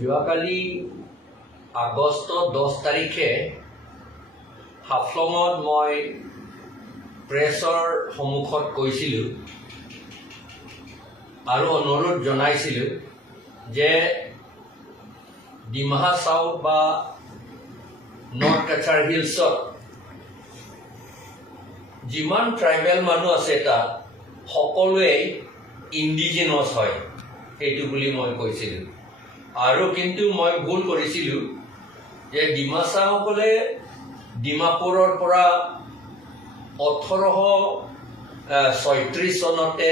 যোৱাকালি আগষ্ট 10 তাৰিখে হাফলঙত মই প্ৰেছৰ সন্মুখত কৈছিলোঁ আৰু অনুৰোধ জনাইছিলোঁ যে ডিমা হাছাও বা নৰ্থ কাছাৰ হিলছত যিমান ট্ৰাইবেল মানুহ আছে তাত সকলোৱে ইণ্ডিজিনাছ হয় সেইটো বুলি মই কৈছিলোঁ আৰু কিন্তু মই ভুল কৰিছিলোঁ যে ডিমাছাসকলে ডিমাপুৰৰ পৰা 1836 চনতে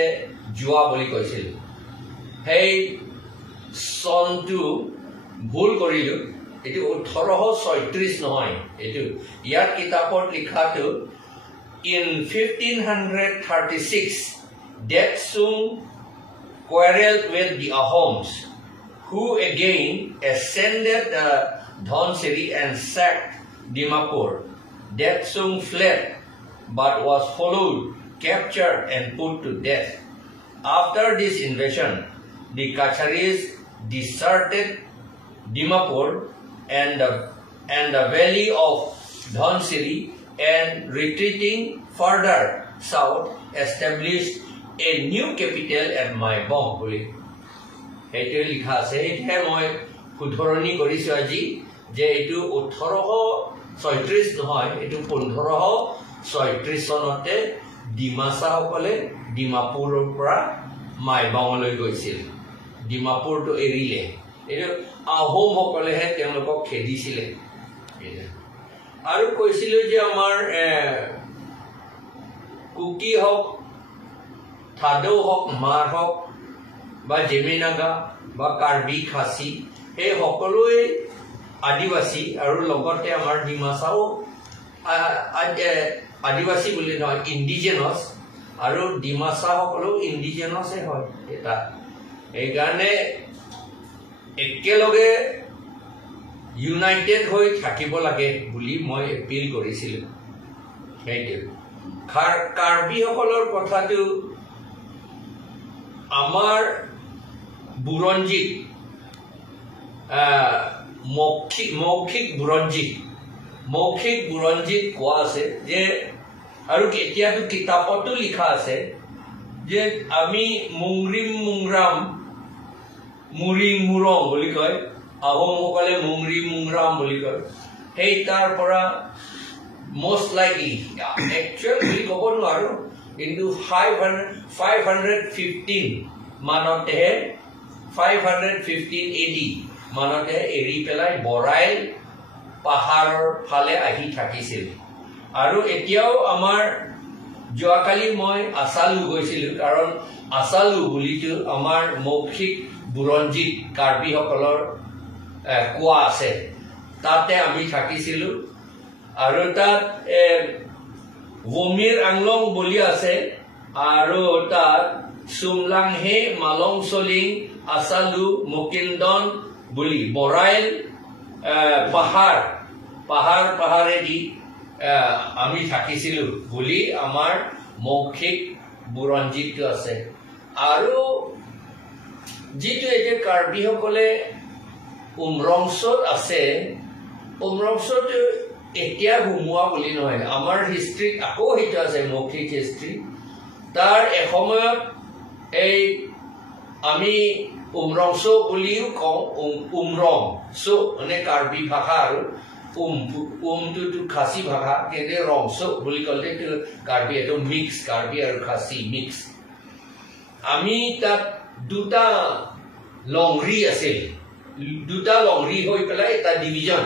যোৱা বুলি কৈছিল সেই চনটো ভুল কৰিলোঁ এইটো 1836 নহয় এইটো ইয়াত কিতাপত লিখাটো in 1536 Det Sung quarreled with the Ahoms who again ascended the Dhonseri and sacked Dimapur. Det Sung fled but was followed, captured and put to death. After this invasion, the Kacharis deserted Dimapur and the valley of Dhonseri and retreating further south established a new capital at Maibong. এইটো লিখা আছে এতিয়া মই শুধৰণি কৰিছোঁ আজি যে এইটো 1836 নহয় এইটো 1536 চনতে ডিমাছাসকলে ডিমাপুৰৰ পৰা মাইবঙলৈ গৈছিল ডিমাপুৰটো এৰিলে এইটো আহোমসকলেহে তেওঁলোকক খেদিছিলে আৰু কৈছিলোঁ যে আমাৰ কুকি হওক থাডৌ হওক মাৰ হওক বা জেমিনাগা বা কাৰ্বি খাচী এই সকলোৱে আদিবাসী আৰু লগতে আমাৰ ডিমাছাও আদিবাসী বুলি নহয় ইণ্ডিজিনাছ আৰু ডিমাছাসকলেও ইণ্ডিজিনাছে হয় এটা এইকাৰণে একেলগে ইউনাইটেড হৈ থাকিব লাগে বুলি মই এপিল কৰিছিলোঁ সেইটো কাৰ্বিসকলৰ কথাটো আমাৰ বুৰঞ্জীত মৌখিক বুৰঞ্জীত কোৱা আছে যে আৰু এতিয়াতো কিতাপতো লিখা আছে যে আমি মুংৰিম মুংৰাম মুৰিং মুৰং বুলি কয় আহোমসকলে মুংৰি মুংৰাম বুলি কয় সেই তাৰ পৰা most likely actual বুলি ক'ব নোৱাৰো কিন্তু 515 মানতেহে 515 AD মানতে এৰি পেলাই বৰাইল পাহাৰৰ ফালে আহি থাকিছিল আৰু এতিয়াও আমাৰ যোৱাকালি মই আছালু গৈছিলোঁ কাৰণ আছালু বুলিটো আমাৰ মৌখিক বুৰঞ্জীত কাৰ্বিসকলৰ কোৱা আছে তাতে আমি থাকিছিলোঁ আৰু তাত ওমিৰ আংলং বুলি আছে আৰু তাত চুমলাংহে মালং চলিং আছালু মুকিন্দন বুলি বৰাইল পাহাৰেদি আমি থাকিছিলোঁ বুলি আমাৰ মৌখিক বুৰঞ্জীটো আছে আৰু যিটো এতিয়া কাৰ্বিসকলে উমৰংছত আছে উমৰংছত এতিয়া সোমোৱা বুলি নহয় আমাৰ হিষ্ট্ৰীত আকৌ সেইটো আছে মৌখিক হিষ্ট্ৰী তাৰ এসময়ত এই আমি উমৰংছ বুলিও কওঁ উমৰং চ' মানে কাৰ্বি ভাষা আৰু উমটোতো খাচী ভাষা কিন্তু ৰংছ বুলি ক'লে কাৰ্বি এইটো মিক্স কাৰ্বি আৰু খাচী মিক্স আমি তাত দুটা লংৰি আছিল দুটা লংৰি হৈ পেলাই এটা ডিভিজন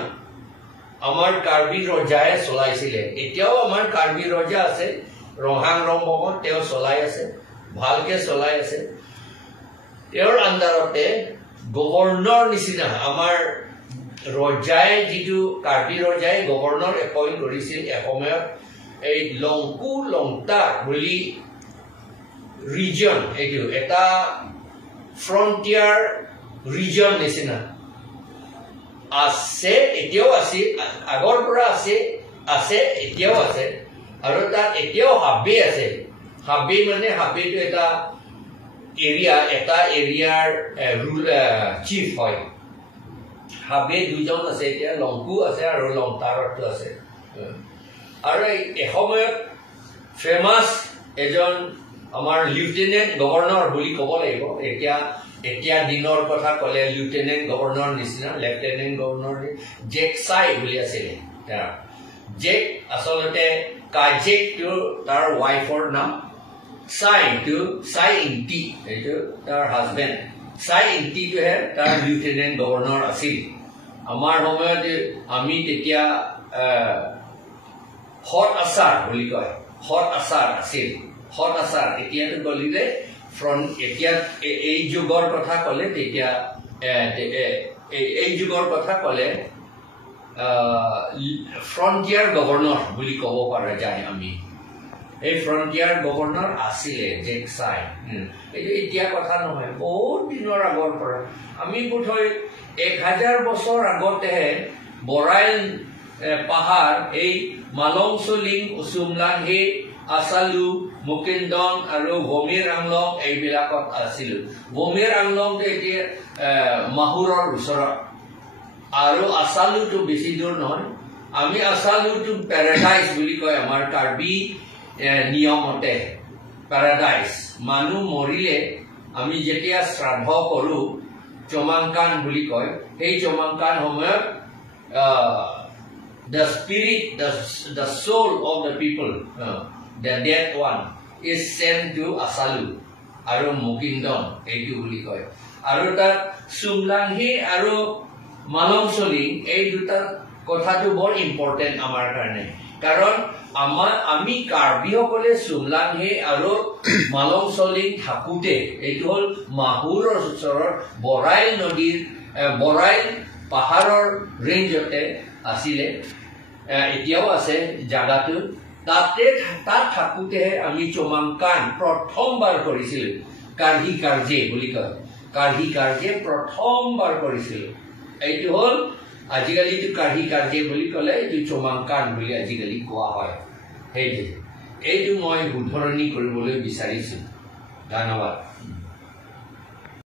আমাৰ কাৰ্বি ৰজাই চলাইছিলে এতিয়াও আমাৰ কাৰ্বি ৰজা আছে ৰহাং ৰম্বঙত তেওঁ চলাই আছে ভালকে চলাই আছে তেওঁৰ আণ্ডাৰতে গভৰ্ণৰ নিচিনা আমাৰ ৰজাই যিটো কাৰ্বি ৰজাই গভৰ্ণৰ এপইণ্ট কৰিছিল এসময়ত এই লংকু লংটা বুলি ৰিজন এইটো এটা ফ্ৰণ্টিয়াৰ ৰিজন নিচিনা আছে এতিয়াও আছে আগৰ পৰা আছে এতিয়াও আছে আৰু তাত এতিয়াও হাবি আছে হাবি মানে হাবিটো এটা এৰিয়াৰ চিফ হয় হাবে দুজন আছে এতিয়া লংকু আছে আৰু লংতাৰটো আছে আৰু এসময়ত ফেমাছ এজন আমাৰ লিউটেনেণ্ট গভৰ্ণৰ বুলি ক'ব লাগিব এতিয়া দিনৰ কথা ক'লে লিউটেনেণ্ট গভৰ্ণৰ নিচিনা লেফটেনেণ্ট গভৰ্ণৰ জেক চাই বুলি আছিলে জেক আচলতে কাজেকটো তাৰ ৱাইফৰ নাম চাই ইংটি এইটো তাৰ হাজবেণ্ড চাই ইংটিটোহে তাৰ লিউটেনেণ্ট গভৰ্ণৰ আছিল আমাৰ সময়ত আমি তেতিয়া হট আচাৰ বুলি কয় হট আচাৰ আছিল হট আচাৰ এতিয়াতো গলিলে এতিয়া এই যুগৰ কথা ক'লে তেতিয়া এই যুগৰ কথা ক'লে ফ্ৰণ্টিয়াৰ গভৰ্ণৰ বুলি ক'ব পৰা যায় আমি এই ফ্ৰণ্টিয়াৰ গভৰ্ণৰ আছিলে জেক চাই এইটো এতিয়া কথা নহয় বহুত দিনৰ আগৰ পৰা আমি বোধহয় 1000 বছৰ আগতেহে বৰাইল পাহাৰ এই মালংচলিং চুমলাংহে আছালু মুকিন্দন আৰু ভমিৰ আংলং এইবিলাকত আছিল ভমিৰ আংলংটো এতিয়া মাহুৰৰ ওচৰত আৰু আছালুটো বেছি দূৰ নহয় আমি আছালুটো পেৰাডাইজ বুলি কয় আমাৰ কাৰ্বি নিয়মতে পেৰাডাইজ মানুহ মৰিলে আমি যেতিয়া শ্ৰাদ্ধ কৰোঁ চমাংকান বুলি কয় সেই চমাংকান সময়ত the spirit the soul of the people the dead one is sent to Asalu আৰু মুকিন্দন এইটো বুলি কয় আৰু তাত চুমলাংহি আৰু মালংচলিং এই দুটা কথাটো বৰ ইম্পৰ্টেণ্ট আমাৰ কাৰণে কাৰণ আমি কাৰ্বিসকলে চুমলাংহি আৰু মালংচলিং থাকোঁতে এইটো হ'ল মাহুৰৰ ওচৰত বৰাইল নদীৰ বৰাইল পাহাৰৰ ৰেঞ্জতে আছিলে এতিয়াও আছে জাগাটো তাত থাকোঁতেহে আমি চমাংকান প্ৰথমবাৰ কৰিছিলোঁ কাৰ্হি কাৰ্যে বুলি কয় কাৰ্হি কাৰ্যে প্ৰথমবাৰ কৰিছিলোঁ এইটো হ'ল আজিকালিতো কাৰ্হি কাৰ্যে বুলি ক'লে এইটো চমাংকান বুলি আজিকালি কোৱা হয় এইটো মই শুধৰণি কৰিবলৈ বিচাৰিছোঁ ধন্যবাদ